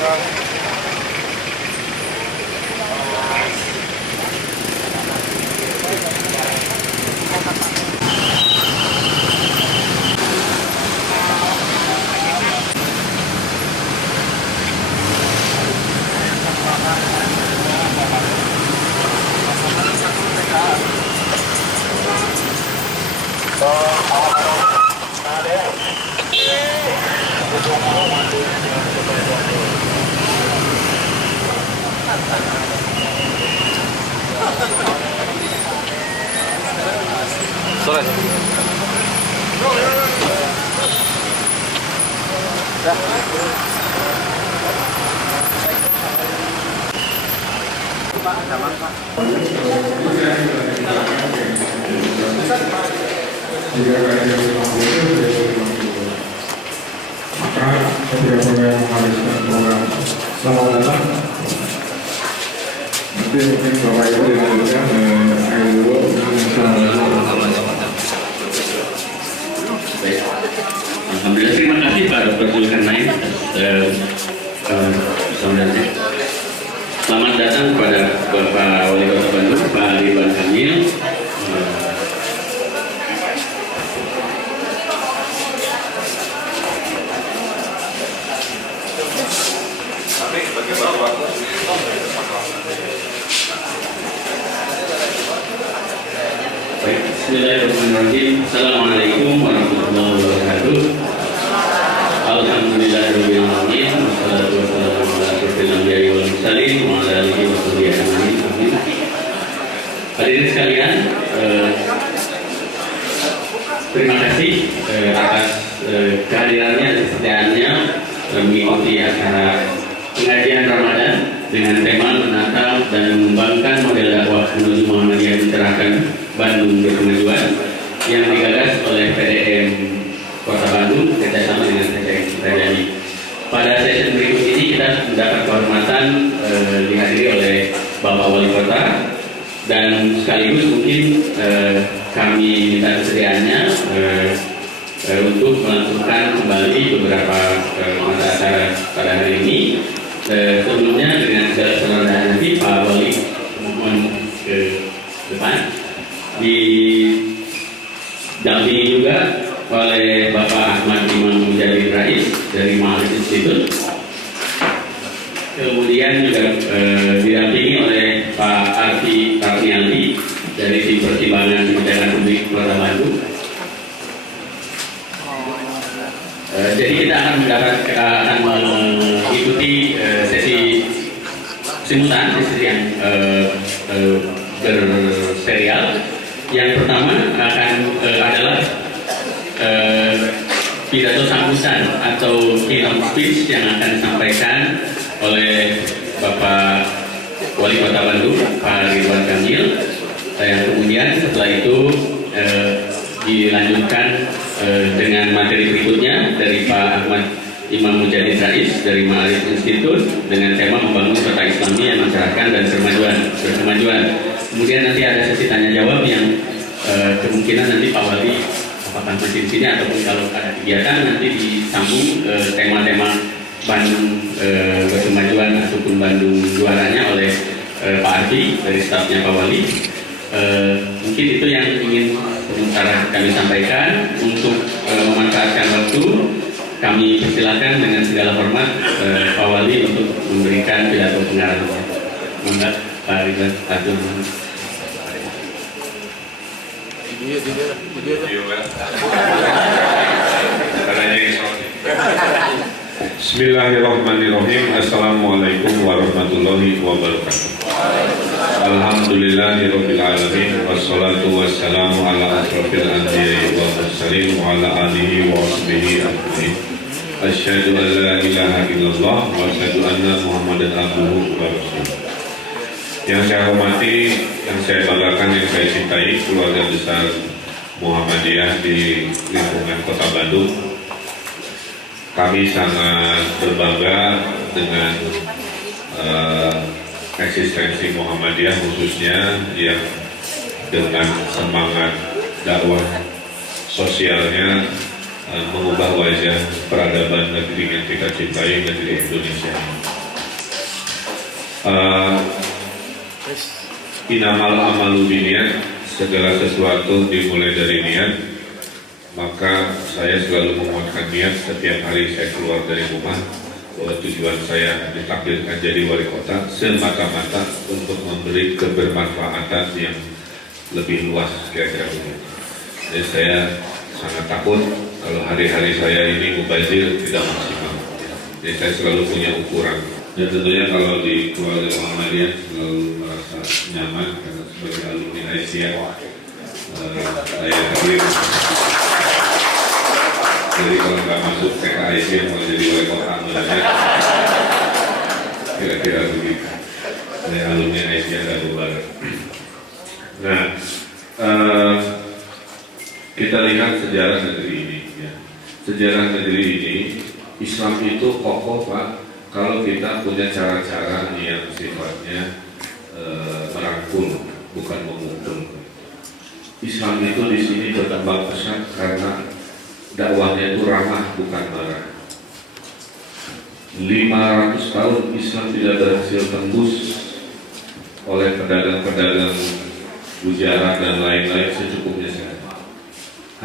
Sore. Pak, aman Pak. Maka beberapa yang menghabiskan program selamat datang. Nanti mungkin Bapak Ibu dilanjutkan air dulu. Alhamdulillah, terima kasih Pak Dr. Zulkarnain saudara. Selamat datang kepada Bapak Wali Kota Bandung, Pak Ridwan Kamil. Bismillahirrahmanirrahim. Assalamualaikum warahmatullahi wabarakatuh. Alhamdulillahirabbil alamin. Wassalatu wassalamu ala asyrofil anbiya'i wal mursalin wa ala alihi wa sahbihi ajmain. Amin. Hadirin sekalian, terima kasih atas kehadirannya dan kesediaannya mengikuti acara pengajian Ramadan dengan tema menata dan mengembangkan model dakwah menuju Muhammadiyah mencerahkan Bandung Berkemajuan yang digagas oleh PDM Kota Bandung kerjasama dengan PDM Sutajadi. Pada sesi berikut ini kita mendapat kehormatan dihadiri oleh Bapak Wali Kota dan sekaligus mungkin kami minta kesediaannya untuk melakukan kembali beberapa mata acara pada hari ini. Sebelumnya dengan segala kerendahan hati Pak Wali mohon ke depan, didampingi juga oleh Bapak Ahmad Imam Mujadid Rais dari Ma'arif Institute, kemudian juga didampingi oleh Pak Arfi Tarnialdi dari tim pertimbangan kebijakan publik Kota Bandung. Jadi kita akan mengikuti sesi simultan, sesi yang berserial. Yang pertama adalah pidato sambutan atau keynote speech yang akan disampaikan oleh Bapak Wali Kota Bandung, Pak Ridwan Kamil. Yang kemudian setelah itu dilanjutkan dengan materi berikutnya dari Pak Ahmad Imam Mujadid Rais dari Ma'arif Institute dengan tema membangun kota Islami yang mencerahkan dan berkemajuan. Kemudian nanti ada sesi tanya jawab yang kemungkinan nanti Pak Wali apakah masih di sini ataupun kalau ada kegiatan nanti disambung tema-tema Bandung Berkemajuan ataupun Bandung juaranya oleh Pak Arfi dari stafnya Pak Wali. Mungkin itu yang ingin sementara kami sampaikan. Untuk memanfaatkan waktu, kami persilakan dengan segala hormat Pak Wali untuk memberikan pidato pengarahannya. Mohon Pak Ridwan Fatul. Bismillahirrahmanirrahim. Assalamualaikum warahmatullahi wabarakatuh. Alhamdulillahirabbil alamin wassalatu wassalamu ala asyrofil anbiya'i wal mursalin wa ala alihi wa sahbihi ajmain. Asyhadu an la ilaha illallah wa asyhadu anna Muhammadan abduhu wa rasuluh. Yang saya hormati, yang saya banggakan, yang saya cintai keluarga besar Muhammadiyah di lingkungan Kota Bandung. Kami sangat berbangga dengan eksistensi Muhammadiyah, khususnya yang dengan semangat dakwah sosialnya mengubah wajah peradaban negeri yang kita cintai, negeri Indonesia. Inamal amalu biniat, segala sesuatu dimulai dari niat. Maka saya selalu menguatkan niat setiap hari saya keluar dari rumah, bahwa tujuan saya ditakdirkan jadi wali kota semata-mata untuk memberi kebermanfaatan yang lebih luas, kira-kira begitu. Jadi saya sangat takut kalau hari-hari saya ini mubazir tidak maksimal. Jadi saya selalu punya ukuran. Dan tentunya kalau di keluarga Muhammadiyah selalu merasa nyaman karena sebagai alumni Aisyah saya hadir. Jadi kalau nggak masuk TK Aisyah mau jadi wali kota kira-kira begitu. Saya alumni Aisyah dan Barat. Nah, kita lihat sejarah negeri ini. Ya. Sejarah negeri ini, Islam itu kokoh, Pak. Kalau kita punya cara-cara yang sifatnya merangkul, bukan memukul. Islam itu di sini berkembang pesat karena dakwahnya itu ramah, bukan marah. 500 tahun Islam tidak berhasil tembus oleh pedagang-pedagang Gujarat dan lain-lain secukupnya saja.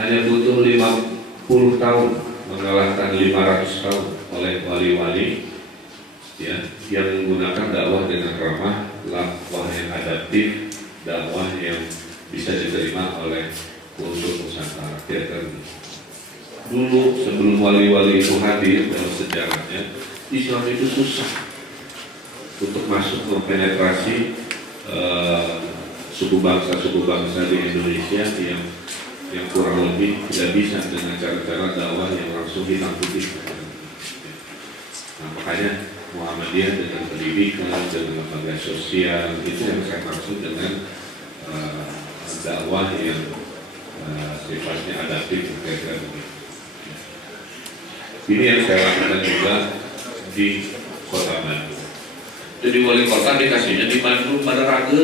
Hanya butuh 50 tahun mengalahkan 500 tahun oleh wali-wali ya, yang menggunakan dakwah dengan ramah, dakwah yang adaptif, dakwah yang bisa diterima oleh unsur Nusantara. Dulu sebelum wali-wali itu hadir dalam sejarahnya, Islam itu susah untuk masuk mempenetrasi suku bangsa di Indonesia yang kurang lebih tidak bisa dengan cara-cara dakwah yang langsung hitam putih. Nah, makanya Muhammadiyah dengan pendidikan, dengan lembaga sosial, itu yang saya maksud dengan dakwah yang sifatnya adaptif, kira-kira begitu. Ini yang saya lakukan juga di Kota Bandung. Jadi wali kota dikasihnya di Bandung pada raga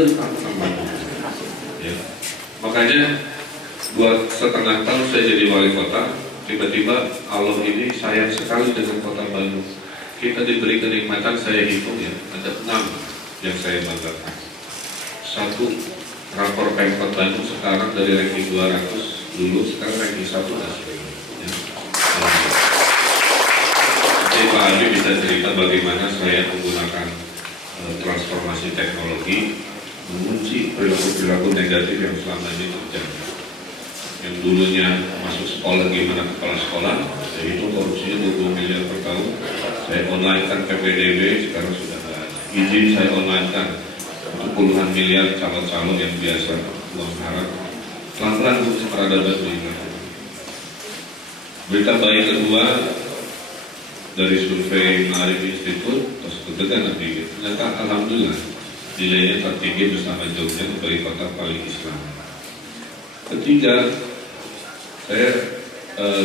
ya. Makanya buat setengah tahun saya jadi wali kota, tiba-tiba Allah ini sayang sekali dengan Kota Bandung. Kita diberi kenikmatan, saya hitung ya, ada 6 yang saya banggakan. 1, rapor Pemkot Bandung sekarang dari ranking 200 dulu, sekarang ranking 1 ya. Jadi Pak Adi bisa cerita bagaimana saya menggunakan transformasi teknologi mengunci perilaku-perilaku negatif yang selama ini terjadi. Yang dulunya masuk sekolah gimana kepala sekolah, jadi itu korupsinya 20 miliar per tahun. Saya online kan PPDB, sekarang sudah ada izin saya online kan untuk puluhan miliar calon-calon yang biasa uang haram. Pelan-pelan untuk peradaban ini. Berita baik kedua dari survei Ma'arif Institute, terus kebetulan nanti ternyata alhamdulillah nilainya tertinggi bersama Jogja sebagai kota paling Islam. Ketiga, saya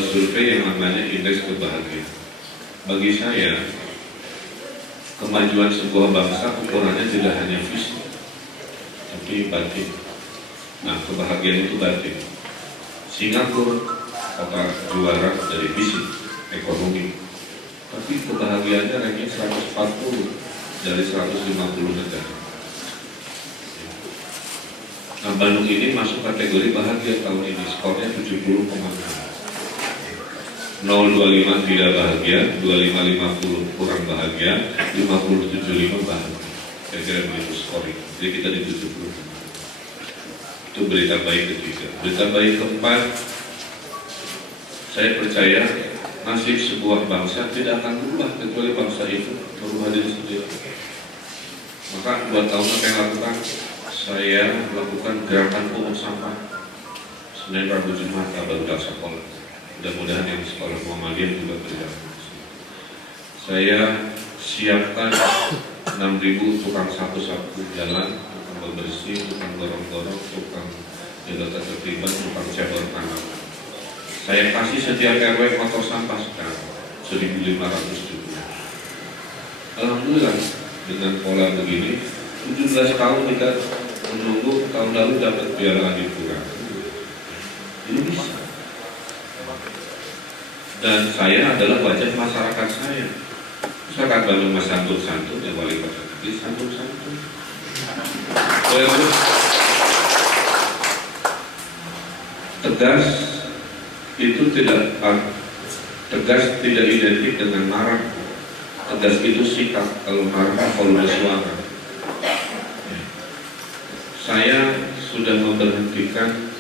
survei yang namanya indeks kebahagiaan. Bagi saya, kemajuan sebuah bangsa ukurannya tidak hanya fisik, tapi batin. Nah, kebahagiaan itu batin. Singapura kota juara dari fisik, ekonomi, tapi kebahagiaannya ranking 140 dari 150 negara. Nah, Bandung ini masuk kategori bahagia tahun ini, skornya 70,6. 025 tidak bahagia, 2550 kurang bahagia, 5075 bahagia. Kira-kira begitu skornya. Jadi kita di 70. Itu berita baik ketiga. Berita baik keempat, saya percaya nasib sebuah bangsa tidak akan berubah kecuali bangsa itu berubah diri sendiri. Maka 2 tahun apa yang lakukan, saya melakukan gerakan pungut sampah. Senin, Rabu, Jumat, baru sekolah. Mudah-mudahan yang sekolah Muhammadiyah juga berjalan. Saya siapkan 6.000 tukang sapu-sapu jalan, tukang bebersih, tukang gorong-gorong, tukang jaga ketertiban, tukang cebor tanah. Saya kasih setiap RW motor sampah sekarang 1.500 juga. Alhamdulillah dengan pola begini 17 tahun kita menunggu, tahun lalu dapat piala Adipura. Ini bisa. Dan saya adalah wajah masyarakat saya. Masyarakat Bandung Mas Santun yang wali kota. Disantun-santun. Bagus. Tegas itu tegas tidak identik dengan marah. Tegas itu sikap. Kalau marah kalau bersuara. Saya sudah memberhentikan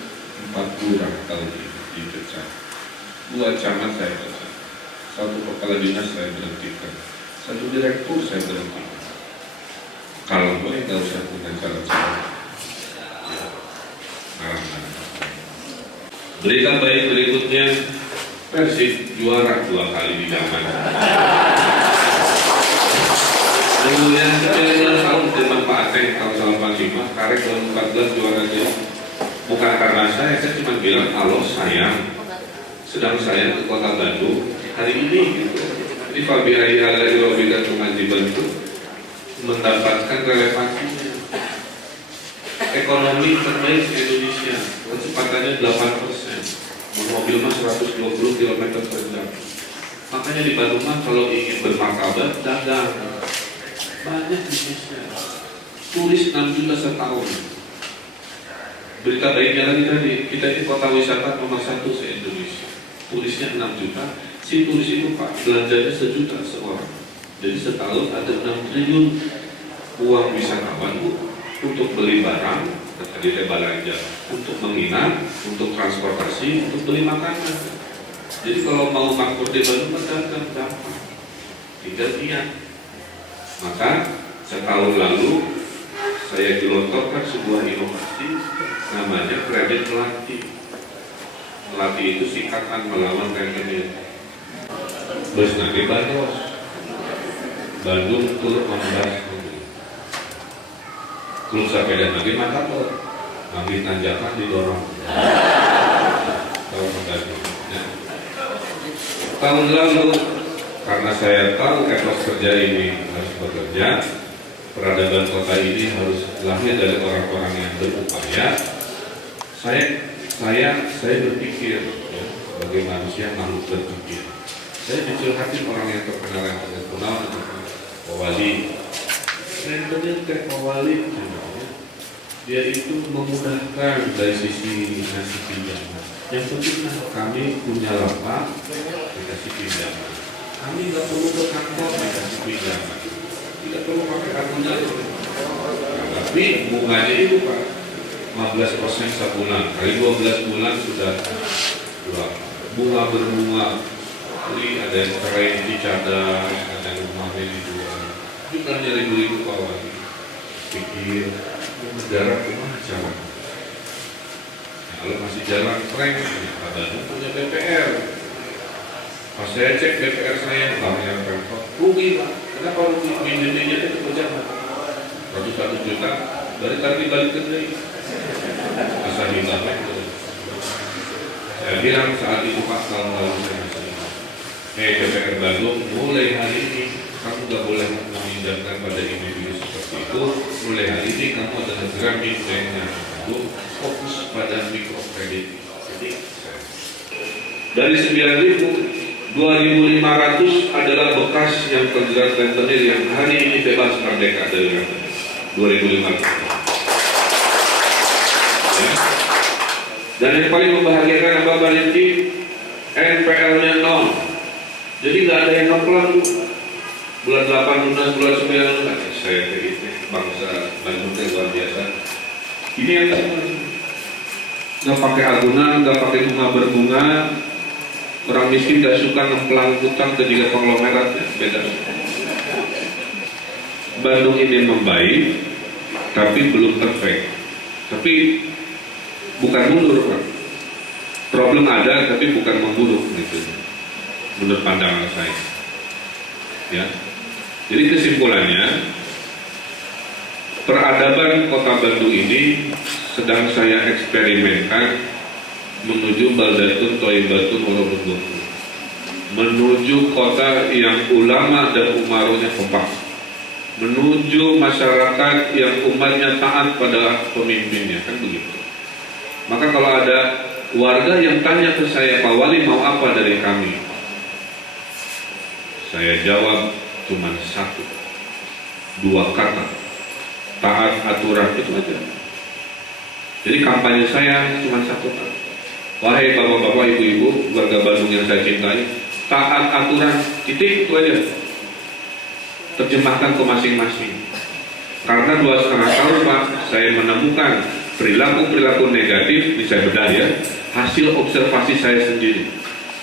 4 lurah tahun ini di Pecah. 2 camat saya pecat. 1 kepala dinas saya berhentikan. 1 direktur saya berhentikan. Kalau boleh nggak usah dengan cara-cara marah-marah. Berita baik berikutnya, Persib juara 2 kali di zaman. Kemudian 9 tahun zaman Pak Ateng tahun 85, Karek tahun 14 juara dia. Bukan karena saya cuma bilang kalau sedang saya ke kota Bandung hari ini gitu. Jadi Fabi Raya dari Robi dan Pengaji Bandung mendapatkan relevansinya. Ekonomi terbaik di Indonesia, kecepatannya 8%, mobil mas 120 km per jam. Makanya di Bandung kalau ingin bermartabat dagang, banyak bisnisnya. Turis 6 juta setahun. Berita baiknya lagi tadi, kita di kota wisata nomor 1 se-Indonesia. Turisnya 6 juta, si turis itu Pak belanjanya 1 juta seorang. Jadi setahun ada 6 triliun uang wisatawan untuk beli barang, tadi belanja, untuk menginap, untuk transportasi, untuk beli makanan. Jadi kalau mau makmur di Bandung dagang gampang, tinggal lihat. Maka setahun lalu saya gelontorkan sebuah inovasi namanya kredit melati. Melati itu singkatan melawan rentenir. Bus nanti bandos. Bandung turut 16 klub sepeda nanti mantap loh, nanti tanjakan didorong. Tahun lalu karena saya tahu etos kerja ini harus bekerja, peradaban kota ini harus lahir dari orang-orang yang berupaya. Saya berpikir ya, sebagai manusia makhluk berpikir. Saya dicurhatin orang yang terkenal Wali, rentenir kayak Wali, dia itu memudahkan dari sisi ngasih pinjaman. Yang penting kami punya lapak, dikasih pinjaman. Kami nggak perlu ke kantor, dikasih pinjaman. Tidak perlu pakai kartunya. Tapi bunganya itu Pak, 15% sebulan. Kali 12 bulan sudah bunga berbunga. Jadi ada yang cerai dicadang, ada yang rumahnya dijual. Jumlahnya ribu-ribu kawan. Pikir negara rumah jalan. Kalau masih jalan prank, Bandung punya BPR. Pas saya cek BPR saya, yang pemkot rugi Pak. Kenapa rugi? Minjeminnya itu pejabat. 101 juta dari tadi balik ke dari. Asal hilang itu. Saya bilang saat itu Pak tahun lalu saya masih. BPR Bandung mulai hari ini kamu nggak boleh memindahkan pada individu seperti itu. Mulai hari ini kamu adalah Gramin Bank Bandung fokus pada mikrokredit. Jadi dari 9.000, 2.500 adalah bekas yang terjerat rentenir yang hari ini bebas merdeka dari rentenir. 2.500. Ya. Dan yang paling membahagiakan Bapak Rinci, NPL-nya 0. Jadi nggak ada yang ngeplan bulan 8 lunas, bulan 9 lunas. Saya itu bangsa Bandung luar biasa. Ini yang nggak pakai agunan, nggak pakai bunga berbunga. Orang miskin nggak suka ngeplang utang ke 3 konglomerat, ya, beda. Bandung ini membaik, tapi belum perfect. Tapi bukan mundur Pak. Problem ada, tapi bukan memburuk gitu. Menurut pandangan saya, ya. Jadi kesimpulannya, peradaban kota Bandung ini sedang saya eksperimenkan menuju baldatun toibatun walaupun menuju kota yang ulama dan umarohnya kompak, menuju masyarakat yang umatnya taat pada pemimpinnya, kan begitu. Maka kalau ada warga yang tanya ke saya, Pak Wali mau apa dari kami? Saya jawab cuma satu, 2 kata, taat aturan, itu aja. Jadi kampanye saya cuma 1 kata. Wahai bapak-bapak, ibu-ibu, warga Bandung yang saya cintai, taat aturan, titik, itu aja. Terjemahkan ke masing-masing. Karena 2,5 tahun Pak, saya menemukan perilaku-perilaku negatif, ini saya bedah ya, hasil observasi saya sendiri.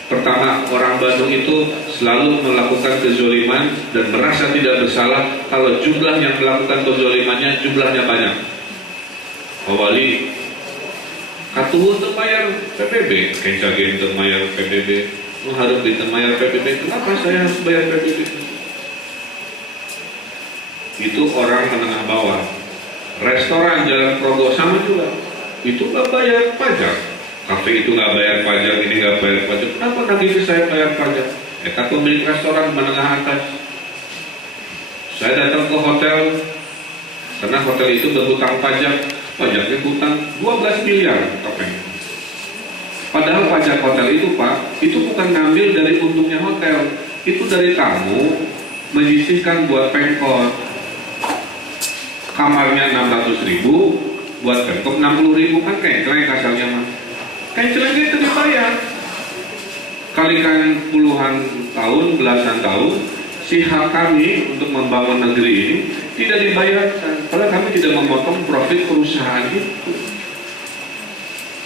Pertama, orang Bandung itu selalu melakukan kezoliman dan merasa tidak bersalah kalau jumlah yang melakukan kezolimannya jumlahnya banyak. Awali, katuhun terbayar PBB, kencagen terbayar PBB, harus diterbayar PBB. Kenapa saya harus bayar PBB? Itu orang menengah bawah. Restoran Jalan Progo sama juga, itu nggak bayar pajak. Kafe itu nggak bayar pajak, ini nggak bayar pajak. Kenapa nanti saya bayar pajak? Kata pemilik restoran menengah atas. Saya datang ke hotel, karena hotel itu berhutang pajak, pajaknya hutang 12 miliar kafe. Padahal pajak hotel itu Pak, itu bukan ngambil dari untungnya hotel, itu dari tamu menyisihkan buat pengkot. Kamarnya 600.000, buat pengkot 60.000, kan kengkleng kasarnya Mas. Kencelengnya itu dibayar. Kalikan puluhan tahun, belasan tahun, si hak kami untuk membangun negeri ini tidak dibayarkan. Karena kami tidak memotong profit perusahaan itu.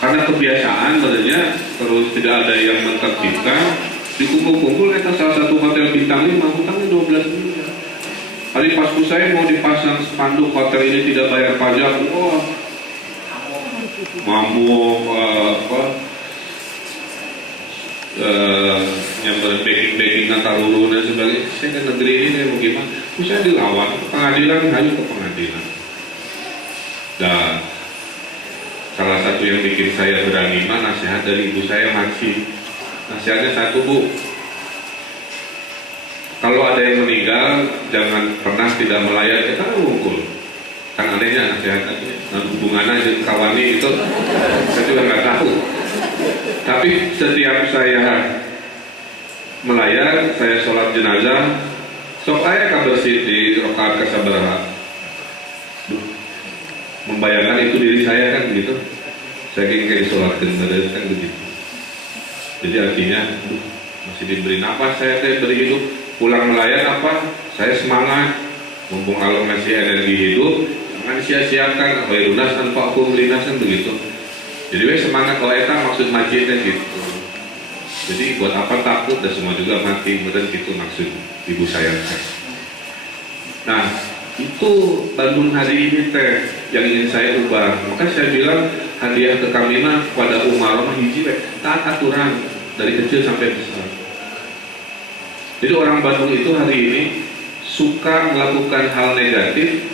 Karena kebiasaan sebenarnya, terus tidak ada yang menertibkan, dikumpul-kumpul kita salah satu hotel bintang 5, hutangnya 12 miliar. Hari pasku saya mau dipasang spanduk hotel ini tidak bayar pajak, wah, yang berbacking taruh dan sebagainya. Saya ke negeri ini mau gimana? Saya dilawan ke pengadilan, hanya ke pengadilan. Dan salah satu yang bikin saya berani nasihat dari ibu saya masih. Nasihatnya satu Bu, kalau ada yang meninggal jangan pernah tidak melayat, kita ngumpul. Kan anehnya nasihatnya, hubungannya dengan kawani itu saya juga nggak tahu. Tapi setiap saya melayat, saya sholat jenazah, sok aya kabersih di rakaat kasabaraha. Membayangkan itu diri saya kan begitu. Saya ingin disolatkan kan begitu. Jadi artinya, masih diberi nafas saya beri hidup. Pulang melayat apa? Saya semangat. Mumpung Allah masih energi hidup, jangan sia-siakan. Lunas tanpa hukum linasan begitu. Jadi semangat kalau eta maksud masjidnya gitu. Jadi buat apa takut dan semua juga mati. Betul gitu maksud ibu saya. Nah itu Bandung hari ini teh yang ingin saya ubah. Maka saya bilang hadiah ke kami mah pada Umar hiji taat aturan dari kecil sampai besar. Jadi orang Bandung itu hari ini suka melakukan hal negatif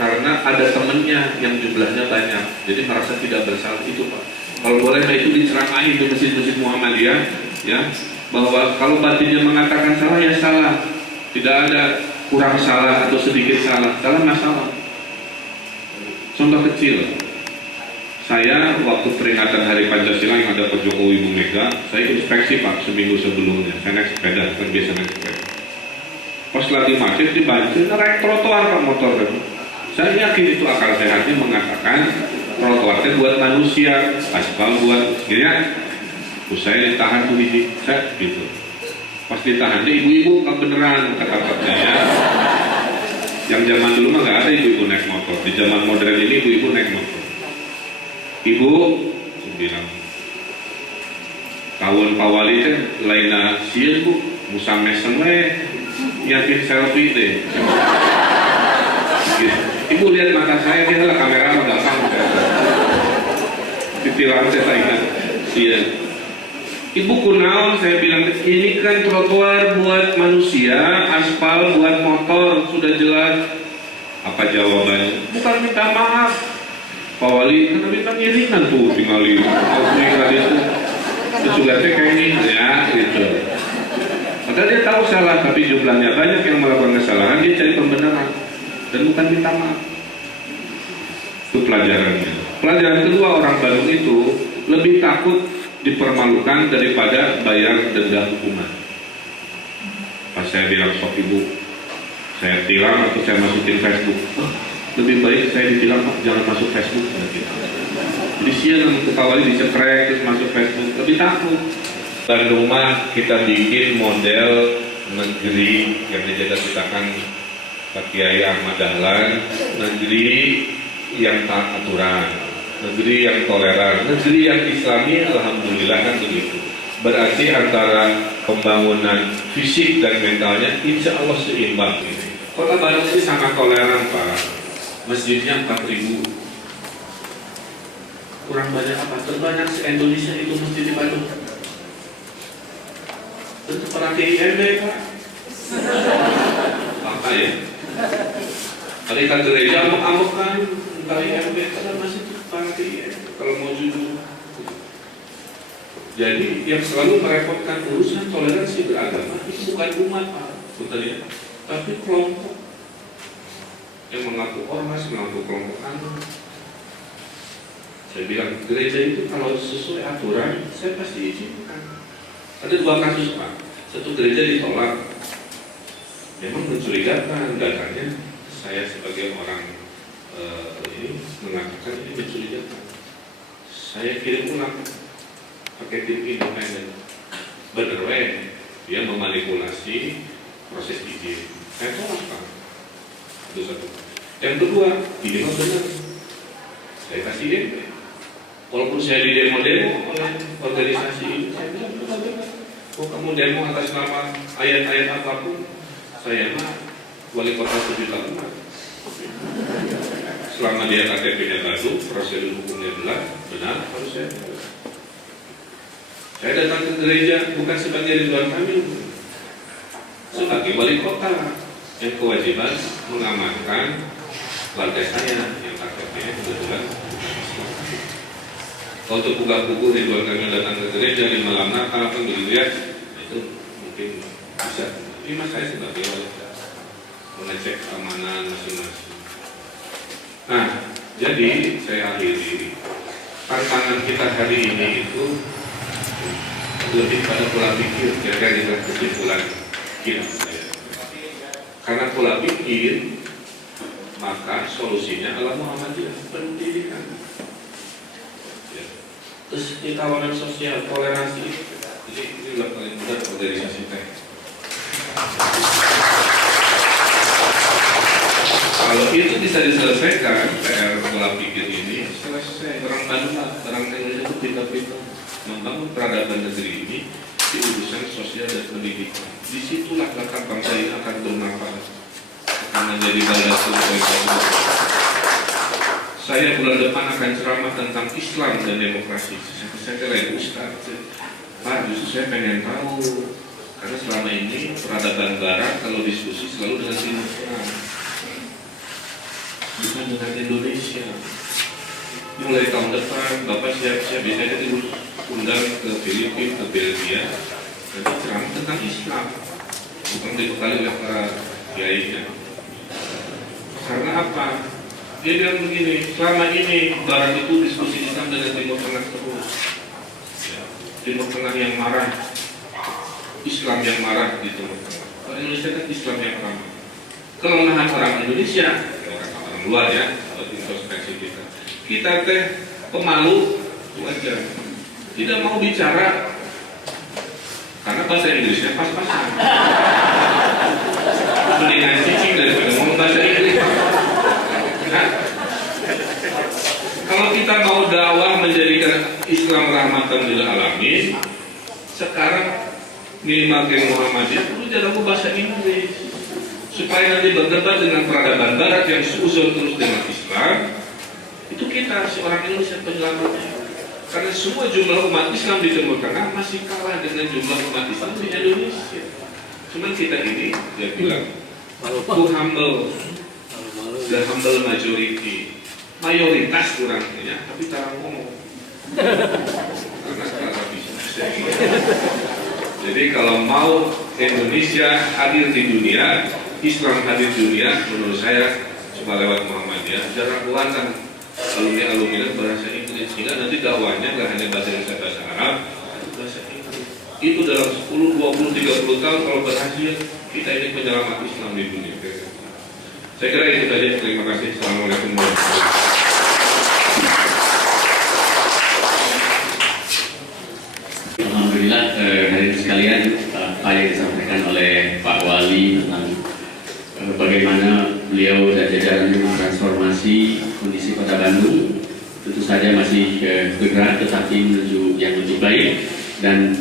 karena ada temennya yang jumlahnya banyak, jadi merasa tidak bersalah. Itu Pak, kalau boleh itu diseramain di masjid-masjid Muhammadiyah ya, bahwa kalau batinnya mengatakan salah ya salah, tidak ada kurang salah atau sedikit salah, salah masalah. Contoh kecil, saya waktu peringatan Hari Pancasila yang ada Pak Jokowi Bu Mega, saya inspeksi Pak seminggu sebelumnya, saya naik sepeda, kan biasa naik sepeda. Pas lagi macet di Banjir, naik trotoar Pak motor kan. Saya yakin itu akal sehatnya mengatakan trotoar itu buat manusia, aspal buat segini. Saya ditahan tuh ini, saya gitu. Pas ditahan deh ibu-ibu kan beneran kata-katanya ya. Yang zaman dulu mah nggak ada ibu-ibu naik motor. Di zaman modern ini ibu-ibu naik motor. Ibu, saya bilang, tahun pawali teh lainnya sieun Bu, musa mesem yakin selfie deh. Ibu lihat mata saya, dia lah kamera mah gampang. Ditilang saya ingat. Iya. Ibu kunaon, saya bilang ini kan trotoar buat manusia, aspal buat motor, sudah jelas. Apa jawabannya? Bukan minta maaf. Pak Wali, kan minta ngiringan tuh tinggalin. Kalau tinggal itu, kesulitannya kayak ini ya, gitu. Padahal dia tahu salah, tapi jumlahnya banyak yang melakukan kesalahan, dia cari pembenaran. Dan bukan minta maaf. Itu pelajarannya. Pelajaran kedua, orang Bandung itu lebih takut dipermalukan daripada bayar denda hukuman. Pas saya bilang sok ibu, Saya tilang atau saya masukin Facebook. Lebih baik saya ditilang, Pak, jangan masuk Facebook. Jadi siang ketahuan dicekrek terus masuk Facebook, lebih takut. Dan rumah kita bikin model negeri yang dijaga ciptakan Pak Kiai Ahmad Dahlan, negeri yang taat aturan, negeri yang toleran, negeri yang Islami, alhamdulillah kan begitu. Berarti antara pembangunan fisik dan mentalnya insya Allah seimbang. Kota Bandung ini sangat toleran, Pak. Masjidnya 4.000. Kurang banyak apa? Terbanyak se-Indonesia itu masjid di Bandung. Tentu para KIMB, Pak. Apa ya? Mereka gereja amuk-amuk kan KIMB, karena masih para KIMB. Kalau mau jujur. Jadi yang selalu merepotkan urusan toleransi beragama itu bukan umat, Pak. Betul ya? Tapi kelompok yang mengaku ormas, mengaku kelompok anu. Saya bilang gereja itu kalau sesuai aturan saya pasti izinkan. Ada 2 kasus, Pak. Satu gereja ditolak, memang mencurigakan datanya. Saya sebagai orang ini mengatakan ini mencurigakan. Saya kirim ulang pakai tim independen. Bener dia memanipulasi proses izin. Saya tolak, Pak. Itu satu. Yang kedua, ini mah benar. Saya kasih DP. Walaupun saya di demo-demo oleh organisasi ini, saya bilang benar. Oh, kamu demo atas nama ayat-ayat apapun, saya mah wali kota 7 tahun. Selama dia KTP-nya baru, prosedur hukumnya jelas, benar harus saya. Saya datang ke gereja bukan sebagai Ridwan Kamil, sebagai wali kota yang kewajiban mengamankan warga saya yang KTP-nya kebetulan. Untuk buka buku Ridwan Kamil datang ke gereja di malam Natal kan begitu ya, itu mungkin bisa. Ini mas saya sebagai wali mengecek keamanan masing-masing. Nah, jadi saya akhiri tantangan kita hari ini itu lebih pada pola pikir, kira-kira kesimpulan kita. Karena pola pikir, maka solusinya adalah Muhammadiyah, pendidikan. Terus di kawanan sosial, toleransi, ini paling mudah organisasi teh. Kalau itu bisa diselesaikan, PR pola pikir ini selesai. Orang Bandung, orang Indonesia itu pintar-pintar membangun peradaban negeri ini di urusan sosial dan pendidikan. Disitulah letak bangsa ini akan bermanfaat, akan menjadi balas Saya bulan depan akan ceramah tentang Islam dan demokrasi. Saya kira Ustaz, Pak, justru saya pengen tahu karena selama ini peradaban Barat kalau diskusi selalu dengan Timur Tengah, bukan dengan Indonesia. Mulai tahun depan, Bapak siap-siap biasanya diundang ke Filipina, ke Belgia, dan ceramah tentang Islam, bukan dibekali oleh para kiainya. Karena apa? Dia bilang begini, selama ini Barat itu diskusi Islam dengan Timur Tengah terus. Ya, Timur Tengah yang marah, Islam yang marah di Timur Tengah. Kalau Indonesia kan Islam yang ramah. Kelemahan orang Indonesia, orang luar ya, kalau introspeksi kita teh pemalu, itu aja. Tidak mau bicara karena bahasa Inggrisnya pas-pasan. Mendingan cicing daripada ngomong bahasa Inggris. Nah, kalau kita mau dakwah menjadikan Islam rahmatan lil alamin, sekarang minimal ke Muhammadiyah perlu jalan bahasa Inggris supaya nanti berdebat dengan peradaban Barat yang seuzon terus dengan Islam. Itu kita seorang Indonesia penyelamatnya. Karena semua jumlah umat Islam di Timur Tengah masih kalah dengan jumlah umat Islam di Indonesia. Cuman kita ini dia bilang too humble. The humble majority, mayoritas kurangnya, tapi cara ngomong karena cara bisnis. Jadi kalau mau Indonesia hadir di dunia, Islam hadir di dunia, menurut saya cuma lewat Muhammadiyah. Jarak luasan alumni bahasa Inggris, sehingga nanti dakwahnya nggak hanya bahasa Indonesia, bahasa Arab, bahasa Inggris. Itu dalam 10, 20, 30 tahun kalau berhasil, Kita ini penyelamat Islam di dunia. Saya kira itu saja. Terima kasih. Assalamualaikum warahmatullahi wabarakatuh. Alhamdulillah, hadirin sekalian, apa yang disampaikan oleh Pak Wali tentang bagaimana beliau dan jajarannya mentransformasi kondisi Kota Bandung, tentu saja masih bergerak tetapi menuju yang lebih baik, dan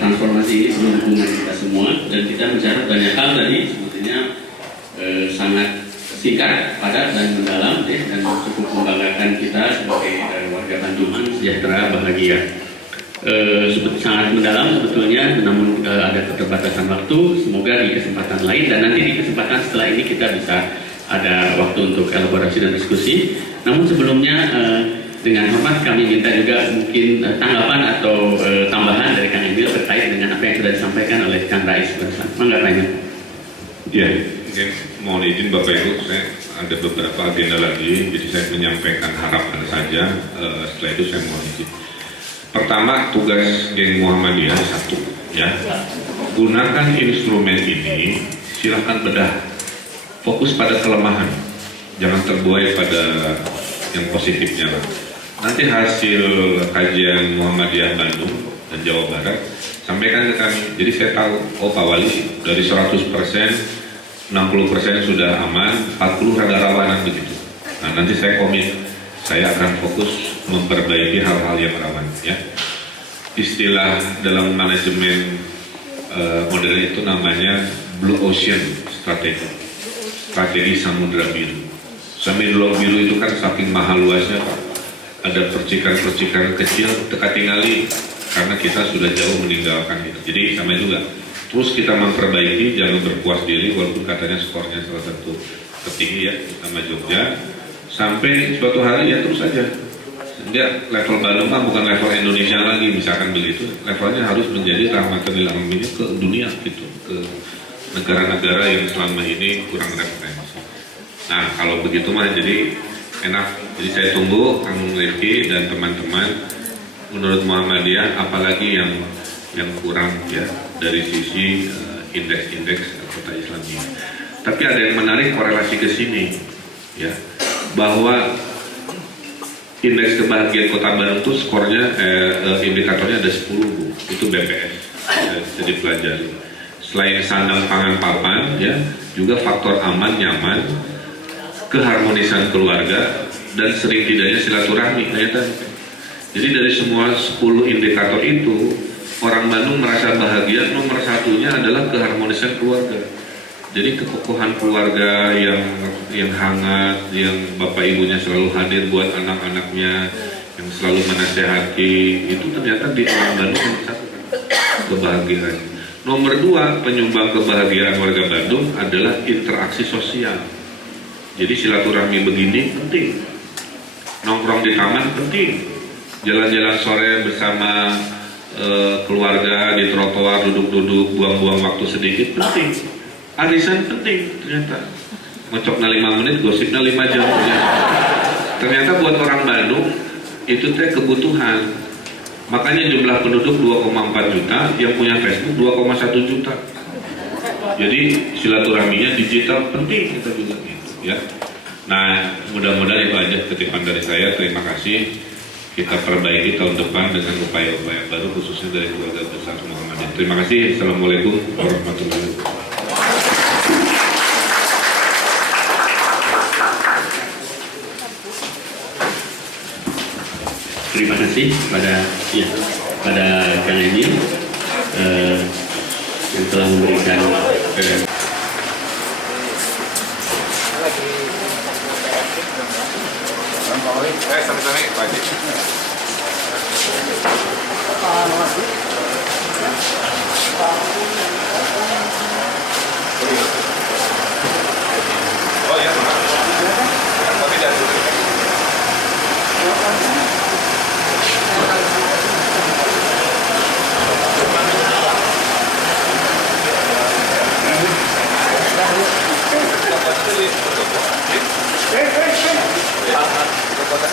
transformasi ini perlu dukungan kita semua, dan kita bicara banyak hal tadi sebetulnya sangat singkat, padat dan mendalam, ya, dan cukup membanggakan kita sebagai warga Bandungan sejahtera bahagia. Sangat mendalam sebetulnya, namun ada keterbatasan waktu. Semoga di kesempatan lain dan nanti di kesempatan setelah ini kita bisa ada waktu untuk elaborasi dan diskusi. Namun sebelumnya dengan hormat kami minta juga mungkin tanggapan atau tambahan dari Kang Emil terkait dengan apa yang sudah disampaikan oleh Kang Rais barusan. Mangga tanya. Ya, mungkin mohon izin Bapak Ibu, saya ada beberapa agenda lagi, jadi saya menyampaikan harapan saja. Setelah itu saya mohon izin. Pertama, tugas geng Muhammadiyah satu, ya, gunakan instrumen ini, silahkan bedah, fokus pada kelemahan, jangan terbuai pada yang positifnya. Nanti hasil kajian Muhammadiyah Bandung dan Jawa Barat sampaikan ke kami. Jadi saya tahu, oh Pak Wali dari 100%, 60% sudah aman, 40 rada rawanan begitu. Nah nanti saya komit, saya akan fokus memperbaiki hal-hal yang rawan, ya. Istilah dalam manajemen modern itu namanya Blue Ocean Strategy, strategi samudra biru. Samudra biru itu kan saking mahal luasnya, Pak. Ada percikan-percikan kecil teka tingali karena kita sudah jauh meninggalkan itu. Jadi sama juga, terus kita memperbaiki, jangan berpuas diri walaupun katanya skornya salah satu tertinggi, ya, sama Jogja. Sampai suatu hari ya terus saja. Dia level Bandung mah bukan level Indonesia lagi, misalkan begitu. Levelnya harus menjadi rahmatan lil alamin ke dunia gitu, ke negara-negara yang selama ini kurang referensi. Nah kalau begitu mah jadi enak. Jadi saya tunggu Kang Rifki dan teman-teman. Menurut Muhammadiyah apalagi yang kurang, ya, dari sisi indeks-indeks kota Islam ini. Tapi ada yang menarik korelasi ke sini, ya, bahwa indeks kebahagiaan Kota Bandung itu skornya indikatornya ada 10, Bu. Itu BPS, bisa dipelajari. Selain sandang pangan papan, ya, juga faktor aman nyaman, keharmonisan keluarga, dan sering tidaknya silaturahmi. Jadi dari semua 10 indikator itu, orang Bandung merasa bahagia. Nomor satunya adalah keharmonisan keluarga. Jadi kekokohan keluarga yang hangat, yang bapak ibunya selalu hadir buat anak-anaknya, yang selalu menasehati, itu ternyata di orang Bandung nomor satu, kebahagiaan. Nomor 2, penyumbang kebahagiaan warga Bandung adalah interaksi sosial. Jadi silaturahmi begini penting, nongkrong di taman penting, jalan-jalan sore bersama keluarga di trotoar, duduk-duduk, buang-buang waktu sedikit penting. Arisan penting ternyata, ngocoknya 5 menit, gosipnya 5 jam. Ternyata buat orang Bandung itu teh kebutuhan. Makanya jumlah penduduk 2,4 juta, yang punya Facebook 2,1 juta. Jadi silaturahminya digital penting, kita juga gitu, ya. Nah mudah-mudahan itu aja kutipan dari saya. Terima kasih. Kita perbaiki tahun depan dengan upaya-upaya baru, khususnya dari keluarga besar Muhammadiyah. Terima kasih. Assalamualaikum warahmatullahi wabarakatuh. Terima kasih pada Kang Emil yang telah memberikan Sami-sami, Pak Haji. Oh ya, tapi jangan dulu. Kota